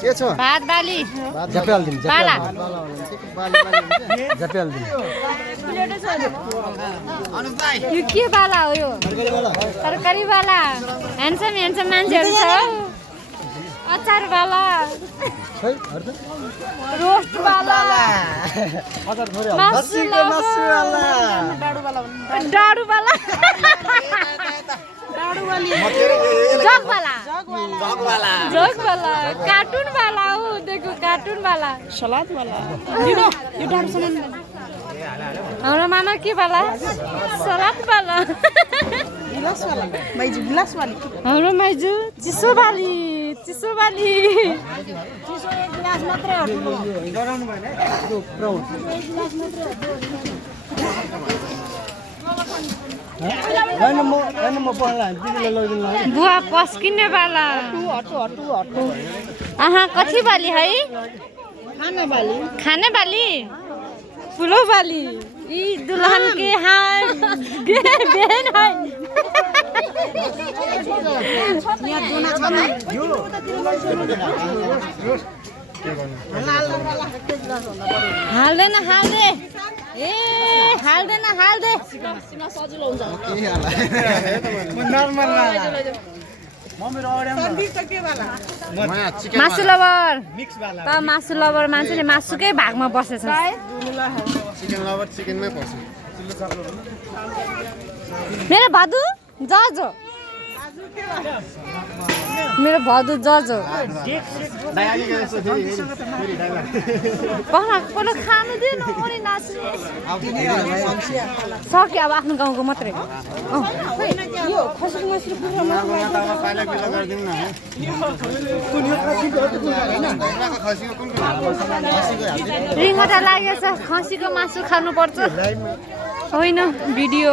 के छ भात बाली जपेल दिन बाला जपेल दिन यो के बाला हो यो तरकारी बाला ह्यान्डसम मान्छेहरू छ अचार बाला खै अर्थ रोस्ट बाला अचार थोरै मासुको मासु बाला डाडु बाला जग वाला कार्टून वाला हो देखो कार्टून वाला सलाद वाला हाम्रो मामा के वाला सलाद वाला गिलास वाली हाम्रो माइजू चिसो बाली चिसो एक गिलास मात्रै हो गराउनु भएन त्यो प्राउड हैन म पढ्ला दिदीले लगिदिनु ल बुवा पस्किने वाला हटु आहा कथी बाली है खाने बाली फुलो बाली ई दुल्हन के हाथ बहन है यहाँ दोना छ नि हाल्दैन ए हाल्दैन सजिलो हुन्छ नर्मल मासु लवर त मासु लवर मान्छेले मासुकै भागमा बसेछ चिकन लभर चिकनमै पर्छ मेरो भादु जज हो मेरो भादु जज हो पहिलो खानु दिएन अनि नाच्ने सक्यो अब आफ्नो गाउँको मात्रै रिङ्गटा लागेछ खसीको मासु खानुपर्छ होइन भिडियो